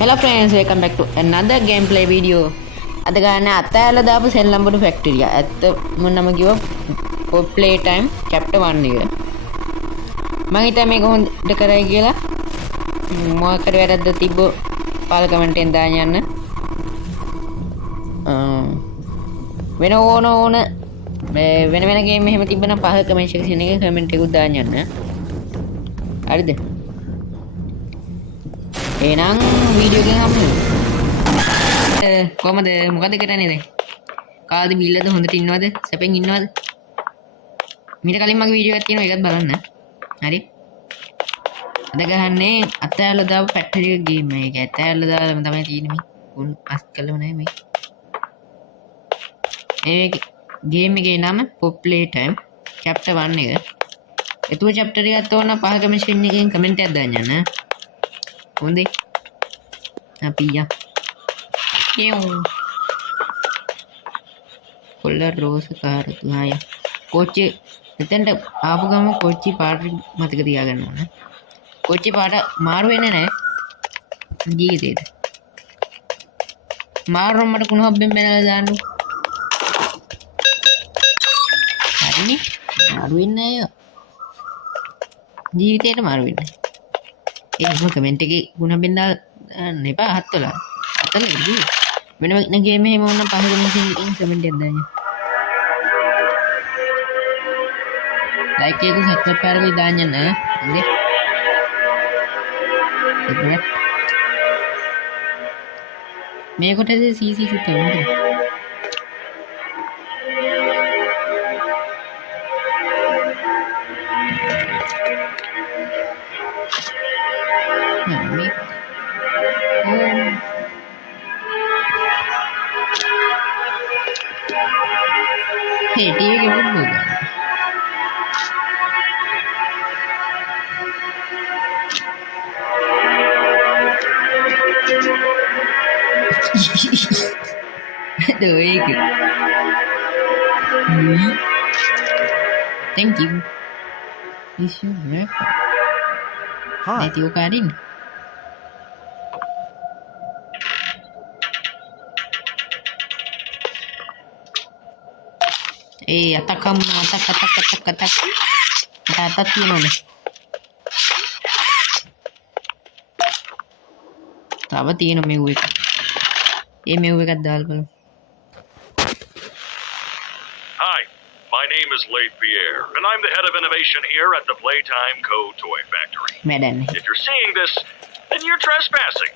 Hello friends, welcome back to another gameplay video. අද ගන්න අතෑරලා දාපු සෙල්ලම්බඩු ෆැක්ටරිය. ඇත්ත මොනම කිව්ව play time chapter 1 එක. මම හිතා මේක හොඳට කරයි කියලා. මොකක් හරි වැරද්ද තිබ්බ පාල කමෙන්ට් එකෙන් දාන්න යන්න. වෙන ඕන වෙන ගේම් එහෙම තිබ්බනම් පහ කමෙන්ට් section එකේ කමෙන්ට් එකකුත් දාන්න යන්න. හරිද? එහෙනම් වීඩියෝ එකෙන් හම්බ කොහමද මොකද කරන්නේ දැන් කාද බිල්ලද හොඳට ඉන්නවද සැපෙන් ඉන්නවද මීට කලින් මගේ වීඩියෝ එකක් තියෙනවා ඒකත් බලන්න හරි අද ගහන්නේ අතෑරලා දාපු ෆැක්ටරි එක ගේම් එක අතෑරලා දාලා තමයි තියෙන්නේ මේ උන් අස් කළම නැහැ මේ ගේම් එකේ නම Play Time chapter 1 එක එතුව chapter එකත් ඕන පහ කමෙන්ට් එකෙන් කමෙන්ට් එකක් දාන්න යන්න හොඳේ අපි යා කොල්ලර් රෝස් කාර් තුහාය කොච්චි එතෙන්ට ආපු ගම කොච්චි පාට මතක තියාගන්න ඕන කොච්චි පාට මාරු වෙන්නේ නැහැ ජීවිතේට මාරු මට කුණු හබ්බෙන් බැලලා දාන්න හරිනේ මාරු වෙන්නේ නැහැ ජීවිතේට මාරු වෙන්නේ ඒක කමෙන්ට් එකේ කුණු හබ්බෙන් දාන්න එපා හත්වලා හත්වලා වෙන ගේම් එහෙම වුණා පහ කමෙන්ට් එකක් දාන්න like එක සබ්ස්ක්‍රයිබ් කරලා දාන්න නේ ඉතින් මේ කොටසේ CC සුත් වුණා hey TV ke book aduh itu thank you is your rap hi Tio Karin attack kamu attack තියෙනවනේ තව තියෙන මෙව් එක මෙව් එකක් දාලා බලමු Hi, my name is Leif Pierre, and I'm the head of innovation here at the Playtime Co. Toy Factory. මැඩන්නේ If you're seeing this, then you're trespassing.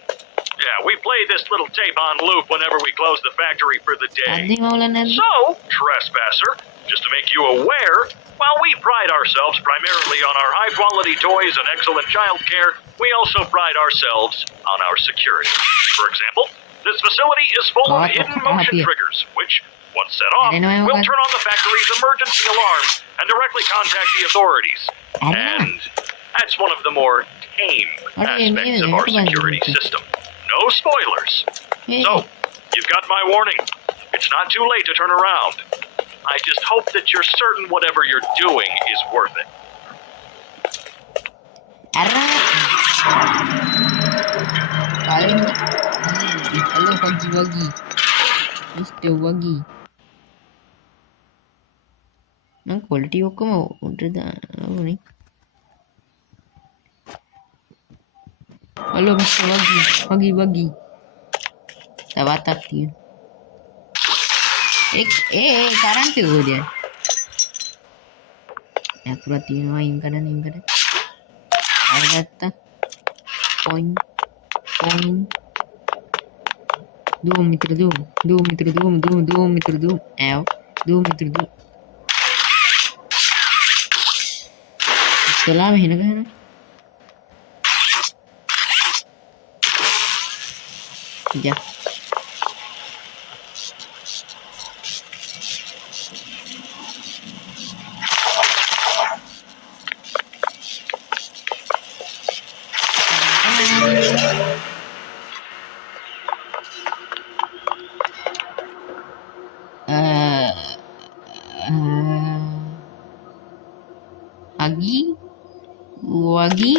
Yeah, we play this little tape on loop whenever we close the factory for the day. අද්දි මවුල නැද්ද So, trespasser, just to make you aware, while we pride ourselves primarily on our high-quality toys and excellent childcare, we also pride ourselves on our security. For example, this facility is full of hidden motion triggers, which, once set off, will turn on the factory's emergency alarm and directly contact the authorities. And that's one of the more tame aspects of our security system. No spoilers. So, you've got my warning. It's not too late to turn around. I just hope that you're certain whatever you're doing is worth it. Hello Huggy Wuggy Mr. Wuggy නම් quality ඔක්කොම උඩට දාන්නේ Hello Mr. Wuggy Wuggy තවත්තක් තියෙනවා current එක කොහෙද යන්නේ යතුරක් තියෙනවා අයින් කරන්න අරගත්තා පොයින් Doom mitr doom mitr doom ow doom mitr doom Salam hina gana ja Huggy Wuggy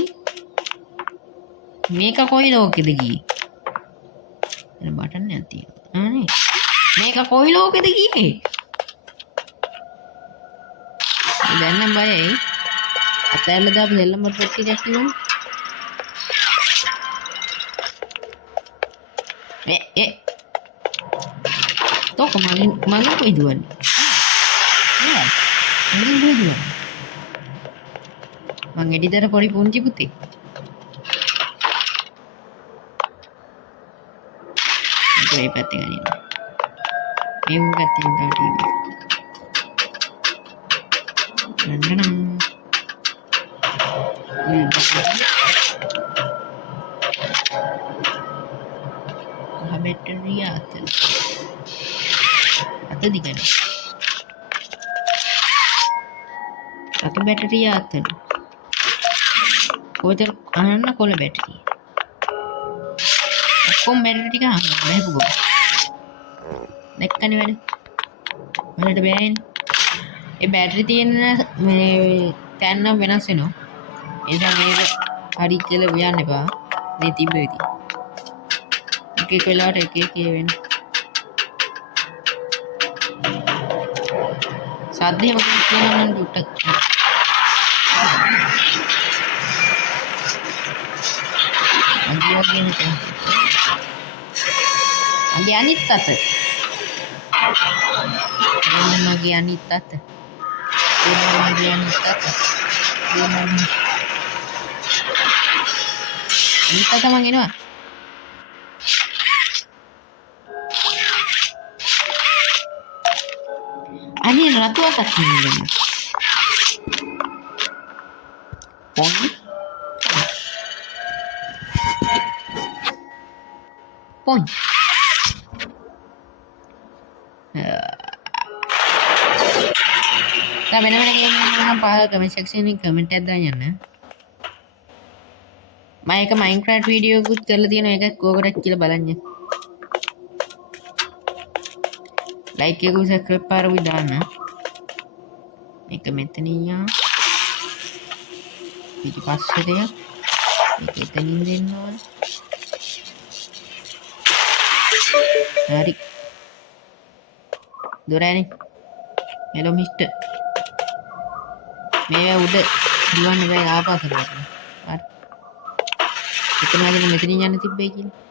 මේක කොයි ලෝකෙද ගියේ බටන් එකක් තියෙනවා නේ මේක කොයි ලෝකෙද ගියේ දැන් නම් බයයි අතැල්ල දාපු දෙල්ලම පොට්ටි එකක් තිබුණා තෝක මගෙන් කොයි දුවන්නේ මගෙන් කොයි දුවන්නේ මං එඩිතර පොඩි පුංචි පුතේ මේ පැත්තේ ගනින්න මේ උන් පැත්තෙන් තව ටීවී නන්නනම් බැටරිය අත දිගන අත බැටරිය අතන කොහෙද අහන්න කොළ බැටරිය ඔක්කොම බැටරි ටික අහන්න බෑපුවා දැක්කනේ වැඩ වලට බෑනේ ඒ බැටරි තියෙන මේ තැන්න වෙනස් වෙනවා ඒ නිසා මේක හරි කියලා හොයන්න එපා මේ තිබ්බ විදිහ එක එක වෙලාවට එක එක වෙන සාධ්‍ය මොකක්ද කියනවා නම් දුට්ටක් අගේ අනිත් අත මගේ අනිත් අත මගේ අනිත් අත අනිත් අත මං එනවා අනේ රතු අතක් තියෙනවා පොන් වෙන වෙන ගේම් නම් පහල කමෙන්ට් සෙක්ෂන් එකේ කමෙන්ට් එකක් දාන්න යන්න මම එක මයින්ක්‍රාෆ්ට් වීඩියෝ එකක් කරලා තියෙනවා ඒක කෝකරක් කියලා බලන්න ලයික් එක සබ්ස්ක්‍රයිබ් පාරවි දාන්න මේක මෙතනියා පිටිපස්සට මේක එතනින් දෙන්න ඕන හරි දොරෑනේ හෙලෝ මිස්ටර් මේ උඩ දිවන්න බෑ ආපස්සට හරි එතනදී මෙතනින් යන්න තිබ්බේ කියලා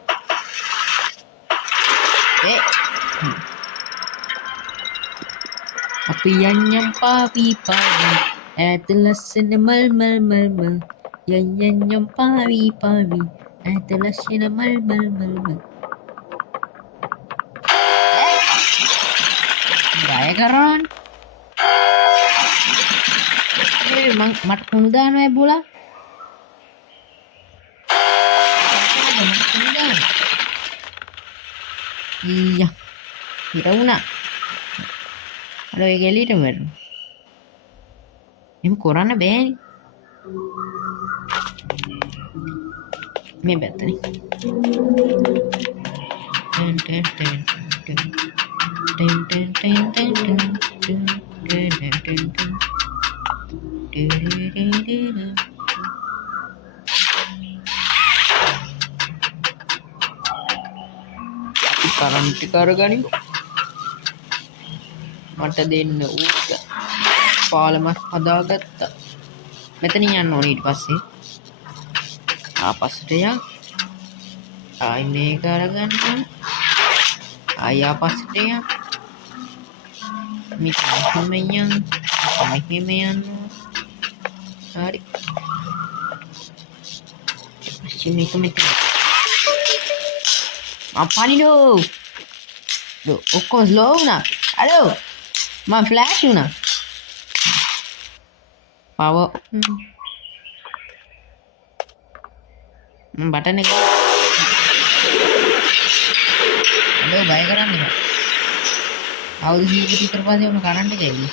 අපි යන්නම් පාවි පාවි ඈත ලස්සන මල් මල් මල් මල් යන්නම් පාවි පාවි ඈත ලස්සන මල් මල් මල් මල් බය කරන් මට කුණු දානවා බෝලා ඊයා ඉර වුණා අර ඒ ගෙලිටම වරන එම් කරන්න බෑනේ මේ පැත්තනේ ten ten ten ten ten ten ten ten ten ten ten current කරගනිමු මට දෙන්න ඌට පාලමක් හදාගත්තා මෙතන යන්න ඕනේ ඊට පස්සේ ආපස්සට යන්න ආයි මේක අරගන්න ආයි ආපස්සට යන්න මෙතන යන්න මෙහෙම යන්න හරි මේක මෙතන අපනිනෝ ඔක්කොම ස්ලෝ වුණා හලෝ මම ෆ්ලෑෂ් වුණා පවර් බටන් එක හලෝ බය කරන්න එපා අවුරුදු 100කට විතර පස්සේ උන කරන්ට් එක එන්නේ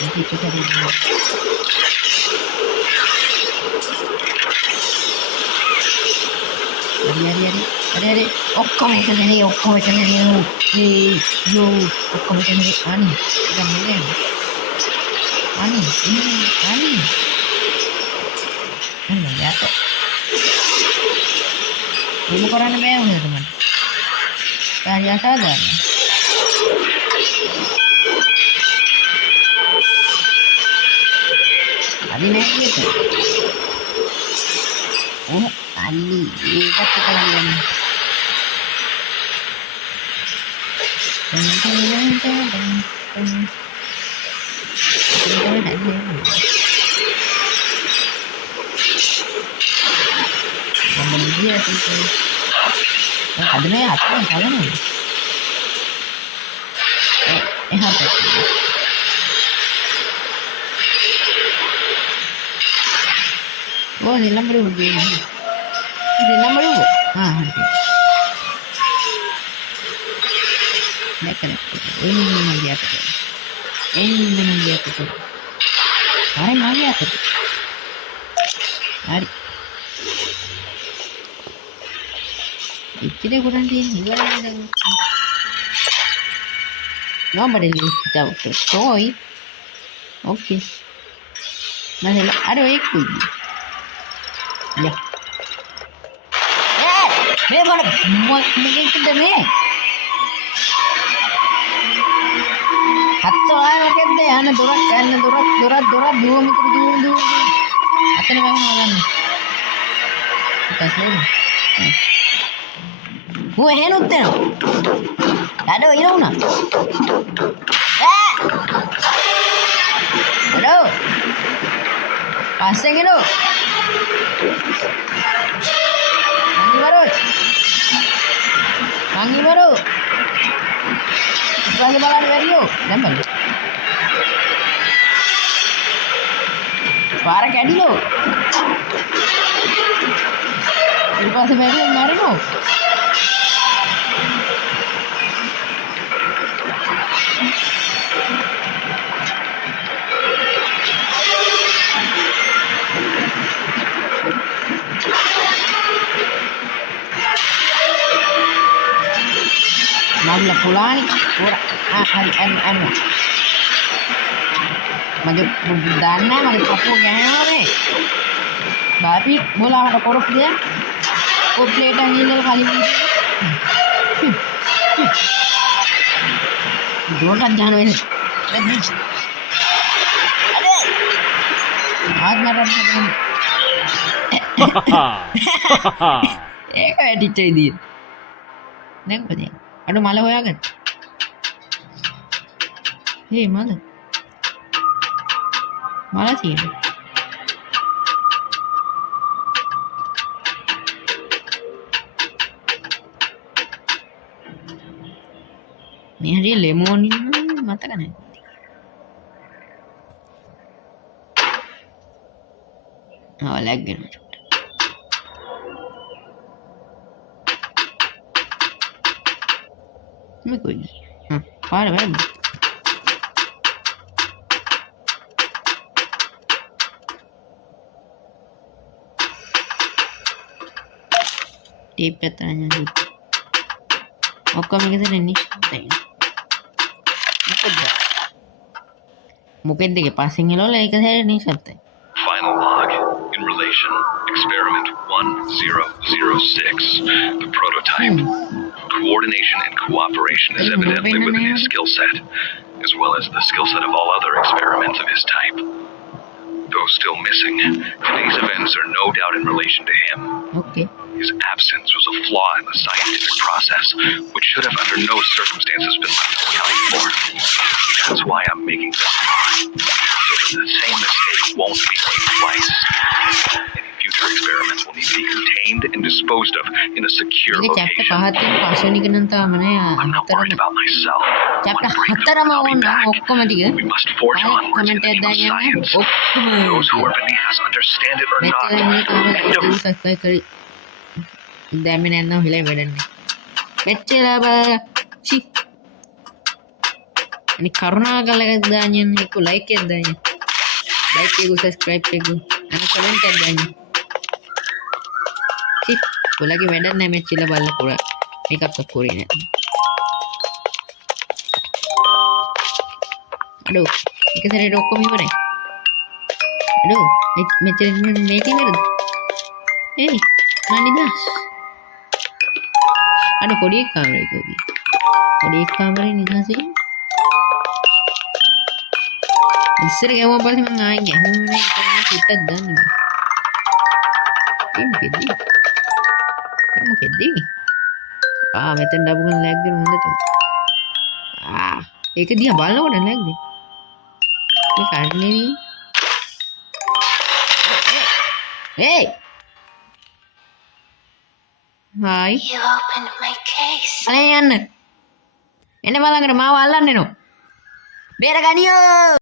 ඒක ඉතින් Ada ඔක්කොම එක දෙනේ ඔක්කොම එක දෙනේ යෝ ඔක්කොම එක දෙනේ අනි ගමනේ අනි අනි යාට එහෙම කරන්න බෑ උනේට මට. කාර්ය අසාධාරණයි. අදි නැක්කේට. අල්ලි ඒකත් කරන්නේ. ada nih apa salah nih apa oh ini nomor dulu ini nomor dia tuh hari lagi apa tuh hari ඉච්චිනේ කරන්නේ ඉවරයි nobody leaves without a toy okay මම අර ඔය කුයි යා මේ මොකෙන්ද මේ හත්ත ආරකෙන්ද යන දොරක් දුවම දුව අතන ගමන ගන්න ඊපස්සේ Gue henut deh. Ada ini mana? Aduh. Pasang itu. Mangi baru. Lagi balan video. Nempel. Parah kayak dulu. Lupa sebenarnya mari lo. Nabla pulani ora anu mage danna mage papu gahane babi mola hada korop dia ko plate angile khali doran jahano ini ade aaj maran eka edit cheydi nek bade අඩු මල හොයාගන්න. හේ මල. මල තියෙනවා. මේ හරිය ලෙමෝන් මතක නැහැ. ලැග් වෙනවා. Mấy quỷ quá là bé tiếp katanya gitu oke kita ini mungkin deh passing lo lagi kita ini sate final log in relation experiment 1006 the prototype Coordination and cooperation is evidently within his skill set, as well as the skill set of all other experiments of his type. Though still missing, today's events are no doubt in relation to him. Okay. His absence was a flaw in the scientific process, which should have under no circumstances been left unaccounted for. That's why I'm making this law, so that the same mistake won't be made twice. Future experiments will need to be contained and disposed of in a secure location. I'm not worried about myself. We must forge onwards in the name of science. Those who are beneath us understand it or not. Ini karena kalau danyan itu like ya danyan, like ya subscribe ya gue, comment ya danyan. Lagi medan nih mecila balik pura makeup ke kurin ya. Aduh, ini saya rokok nih mana? Aduh, mecila ini meeting ada. Mandi das. අඩ පොඩි කාමරයකදී පොඩි කාමරේ නිදහසේ ඉස්සර ගැවුවා පස්සේ මම ආයෙ ගැහුවේ නැහැ පිටක් ගන්න මොකෙද්දී මෙතෙන් ඩබු ගන්න ලැග් දෙන හොඳ තමයි ඒක දිහා බලනකොට ලැග් දෙන මේ කන්නේ hey hi You opened my case. අනේ යන්න එන්න බලන්න මාව අල්ලන්න එනවා බේර ගනියෝ